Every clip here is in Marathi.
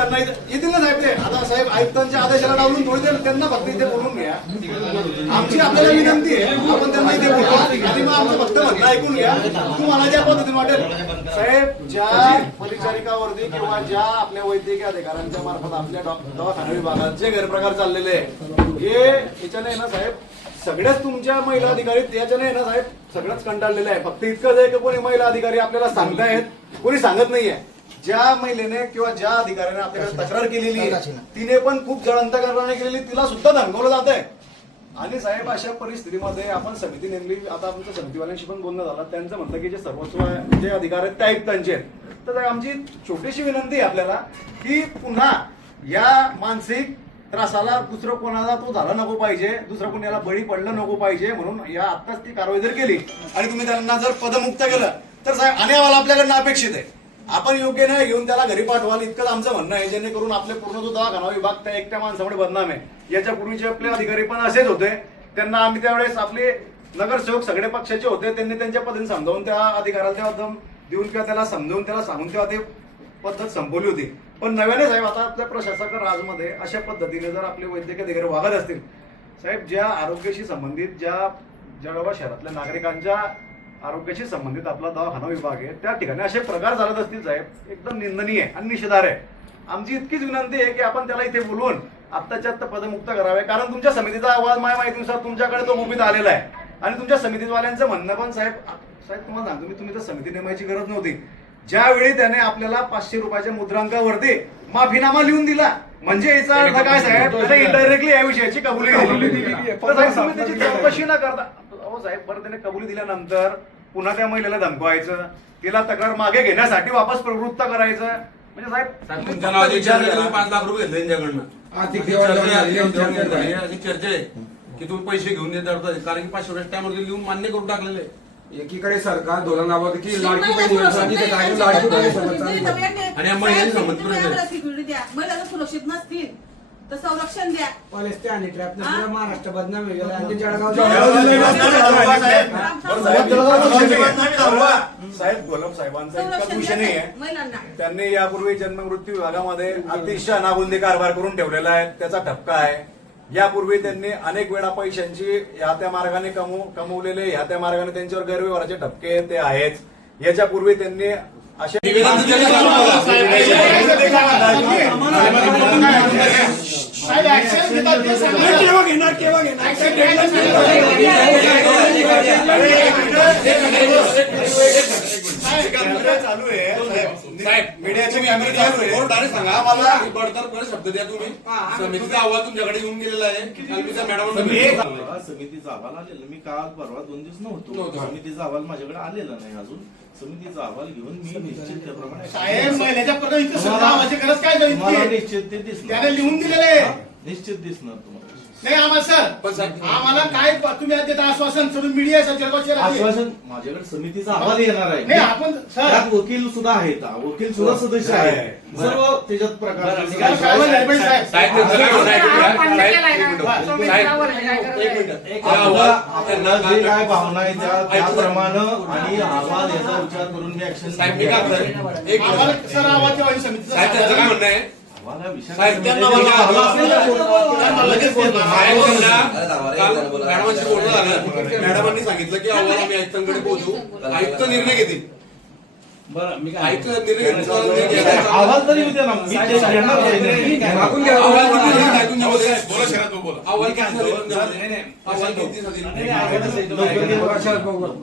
त्यांना इथे येतील ना साहेब ते. आता साहेब आयुक्तांच्या आदेशाला डावलून थोडी देणार त्यांना फक्त इथे बोलून घ्या. आमची आपल्याला विनंती आहे. आपण त्यांना इथे बोलवा आणि मग आमचं फक्त म्हणणं ऐकून घ्या. तुम्हाला ज्या पद्धतीने वाटेल. साहेब ज्या परिचारिकावरती किंवा ज्या आपल्या वैद्यकीय अधिकाऱ्यांच्या मार्फत आपल्या दवाखाना विभागात जे गैरप्रकार चाललेले आहे हे याच्याने आहे ना साहेब सगळ्याच तुमच्या महिला अधिकारी त्याच्याने आहे ना साहेब सगळंच कंटाळलेलं आहे. फक्त इतकंच आहे की कोणी महिला अधिकारी आपल्याला सांगतायत कोणी सांगत नाहीये. ज्या महिलेने किंवा ज्या अधिकाऱ्याने आपल्याकडे तक्रार केलेली आहे तिने पण खूप जळंतकरणाने केलेली तिला सुद्धा धमकवलं जात आहे आणि साहेब अशा परिस्थितीमध्ये आपण समिती नेमली आता आमच्या समितीवाल्यांशी पण बोलणं झालं. त्यांचं म्हणतं की जे सर्वस्व जे अधिकार आहेत ते आयुक्तांचे आहेत तर आमची छोटीशी विनंती आहे आपल्याला की पुन्हा या मानसिक त्रासाला दुसरं कोणाला तो झाला नको पाहिजे दुसरं कोणाला बळी पडलं नको पाहिजे म्हणून या आत्ताच ती कारवाई जर केली आणि तुम्ही त्यांना जर पदमुक्त केलं तर साहेब आणि आम्हाला आपल्याकडनं अपेक्षित आहे. आपण योग्य नाही घेऊन त्याला घरी पाठवाल इतकंच आमचं म्हणणं आहे. जेणेकरून आपले पूर्ण जो दवाखाना विभाग त्या एकट्या माणसामुळे बदनाम आहे. याच्या पूर्वीचे आपले अधिकारी पण असेच होते. त्यांना आम्ही त्यावेळेस आपले नगरसेवक सगळे पक्षाचे होते. त्यांनी त्यांच्या पद्धतीने समजावून त्या अधिकाऱ्याला तेव्हा दम देऊन किंवा त्याला समजावून त्याला सांगून तेव्हा ते पद्धत संपवली होती. पण नव्याने साहेब आता आपल्या प्रशासक राजमध्ये अशा पद्धतीने जर आपले वैद्यकीय अधिकारी वागत असतील साहेब ज्या आरोग्याशी संबंधित ज्या जळगाव शहरातल्या नागरिकांच्या आरोग्याशी संबंधित आपला दवाखाना विभाग आहे. त्या ठिकाणी असे प्रकार चालत असतील साहेब. एकदम निंदनीय आणि निषेधार आहे. आमची इतकीच विनंती आहे की आपण त्याला इथे बोलवून आत्ताच्या आत्ता पदमुक्त करावे. कारण तुमच्या समितीचा आवाज माझ्या माहितीनुसार तुमच्याकडे तो मुभीत आलेला आहे. आणि तुमच्या समितीवाल्यांचं म्हणणं पण साहेब साहेब तुम्हाला सांगतो मी तुम्ही तर समिती नेमायची गरज नव्हती. ज्यावेळी त्याने आपल्याला पाचशे रुपयाच्या मुद्रांकावरती माफीनामा लिहून दिला म्हणजे याचा अर्थ काय साहेब? त्याने इनडायरेक्टली या विषयाची कबुली दिली. त्याची चौकशी न करता अहो साहेब बरं त्याने कबुली दिल्यानंतर पुन्हा त्या महिलेला धमकवायचं तिला तक्रार मागे घेण्यासाठी वापस प्रवृत्त करायचं. म्हणजे साहेब पाच लाख रुपये घेतले त्यांच्याकडनं अशी चर्चा आहे, की तुम्ही पैसे घेऊन देत जातात. कारण की पाचशे रुपये लिहून मान्य करून टाकलेले आहे. एकीकडे सरकार धोरण राबवते की लाडकी बहीण योजना काय लाडकी बहीण. आणि महिलांनी सुरक्षित नसतील. तर संरक्षण द्या. पॉलिस्टे आणि ट्रॅपने पुरा महाराष्ट्र बदनाम होईल आणि जळगाव साहेब गोलब साहेबांचा इतका संरक्षण विषय द्या. नाही आहे महिलांना त्यांनी यापूर्वी जन्ममृत्यू विभागामध्ये अतिशय अनागोंदी कारभार करून ठेवलेला आहे. त्याचा ठपका आहे. यापूर्वी त्यांनी अनेक वेळा पैशांची ह्या त्या मार्गाने कमव कमवलेले ह्या त्या मार्गाने त्यांच्यावर गैरव्यवहाराचे ठपके ते आहेच याच्यापूर्वी त्यांनी असे निवेदन दिलं का तुम्हाला? चालू आहे साहेब, मीडियाचे कॅमेरे चालू आहे कोण डायरेक्ट सांगा आम्हाला बडतर्फपणे शब्द द्या तुम्ही. समितीचा अहवाल तुमच्याकडे येऊन गेलेला आहे. काल मॅडम समितीचा अहवाल आलेला मी काल परवा दोन दिवस नव्हतो. समितीचा अहवाल माझ्याकडे आलेला नाही अजून. समितीचा अहवाल घेऊन मी निश्चित त्याप्रमाणे साहेब इथं आवाज करत काय मला? निश्चित ते दिसणार. त्याने लिहून दिलेलं आहे. निश्चित दिसणार तुम्हाला. नाही आम्हाला पण सर आम्हाला काय प- तुम्ही आज देता आश्वासन सरून मीडिया आहे. आश्वासन माझ्याकडे समितीचा अहवाल येणार आहे नाही आपण सर त्यात वकील सुद्धा आहेत वकील सुद्धा सदस्य आहेत सर्व त्याच्यात प्रकार साहेब, साहेब, साहेब, साहेब. साहेब, त्यांचं काय म्हणणं आहे ऐकूया. साहेब, एक मिनिट. साहेब, एक मिनिट. या आपला अहवाल- त्यांना जे काय भावना आहे त्या त्याप्रमाणे आणि अहवाल याचा विचार करून मी ऍक्शन साहेब, मी काय म्हणतोय? एक आम्हाला. सर आवाज जेव्हा समितीचा साहेब त्यांचं काय म्हणणं आहे त्यांना मला- अहवाल असेल ना, त्यांना लगेच बोलणार. साहेब त्यांना काल मॅडमांशी बोलणं झालं. मॅडमांनी सांगितलं की अहवाल आम्ही आयुक्तांकडे पोहोचू आयुक्त निर्णय घेतील. आयुक्त निर्णय घेतील. अहवाल तरी उद्या ना मी ते घेणार नाही. मागून घ्या. अहवाल किती झाले ऐकून घ्या मध्ये. अहवाल किती झाले ऐकून घ्या मध्ये. अहवाल किती झाले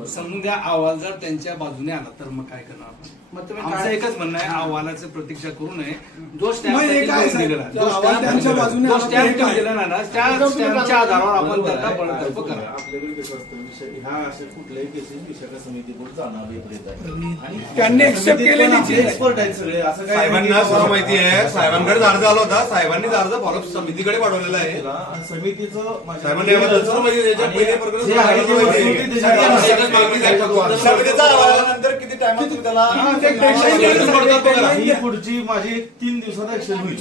समजून द्या अहवाल जर त्यांच्या बाजूने आला तर मग काय करणार आपण? आमचं एकच म्हणणं आहे अहवालाची प्रतीक्षा करू नये जो स्टॅम्प मग हे काय साहेब? त्यांच्या बाजूने आला काय? दिलेला ना त्या स्टॅम्पच्या आधारावर आपण बरोबर त्यांना आहे. बळतर्फ आपल्याकडे करा आपल्याकडे कसं असतं विषय ह्या अशा कुठल्याही केसेस विशाखा समितीकडून जाणार विपरीत आहे आणि त्यांनी accept केलेली चीज आहे. एक्सपर्ट आहेत सगळे असं काय साहेबांना सर्व माहिती आहे साहेबांकडे अर्ज आला होता साहेबांनी अर्ज फॉलोअप समितीकडे पाठवलेला आहे केला आणि समितीचं माझ्या- साहेबांनी सर्व माहिती आहे. याच्या पहिले प्रकरण जे आहे ते साहेबांना माहिती वस्तुस्थिती आहे. त्याच्यात एकच मागणी आहे फक्त. समितीचा अहवाल आल्यानंतर किती टाइम तुम्ही त्याला ते टेन्शन घेण्यासाठी ही पुढची माझी एक तीन दिवसात ऍक्शन होईल